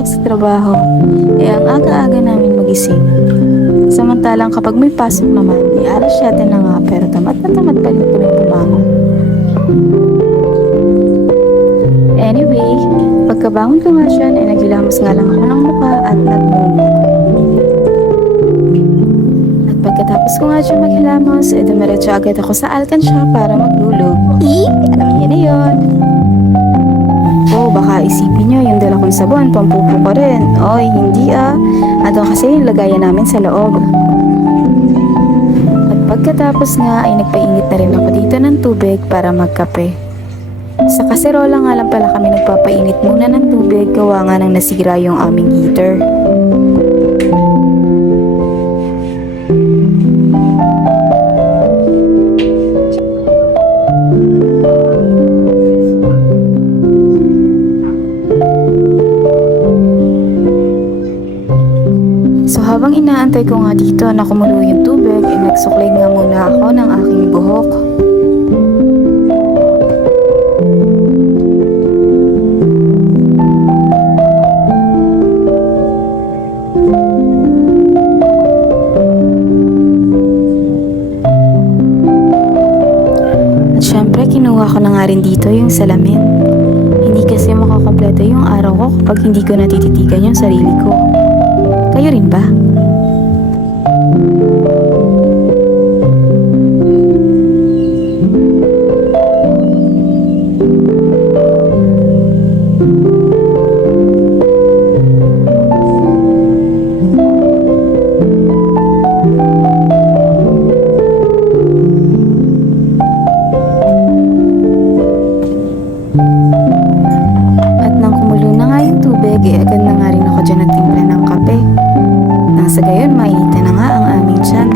pumapasok sa trabaho, ang aga-aga namin magising. Samantalang kapag may pasok naman, alas 7 na nga pero tamad na tamad pa rin kami bumangon. Anyway, pagkabangon ko nga siya naghilamos nga lang ako ng mukha at nagmumuk. At pagkatapos ko nga siya maghilamos, dumiretso agad ako sa alkansya para maglulog. Alam niya na yun. Baka isipin nyo, yung dala kong sabon, pampupo ko rin. Oy, hindi Andun kasi yung lagayan namin sa loob. At pagkatapos nga ay nagpainit na rin ako dito ng tubig para magkape. Sa kaserola nga lang pala kami nagpapainit muna ng tubig gawa nga nang nasira yung aming heater. So habang inaantay ko nga dito na kumulo yung tubig, nagsuklay nga muna ako ng aking buhok. At syempre kinuha ko na nga rin dito yung salamin. Hindi kasi makakompleto yung araw ko kapag hindi ko natititigan yung sarili ko. Kayo rin ba? At nang kumulo na nga yung tubig, agad na nga rin ako dyan nagtimpla ng kape. Nang sa gayon, mainitan na nga ang aming tiyan.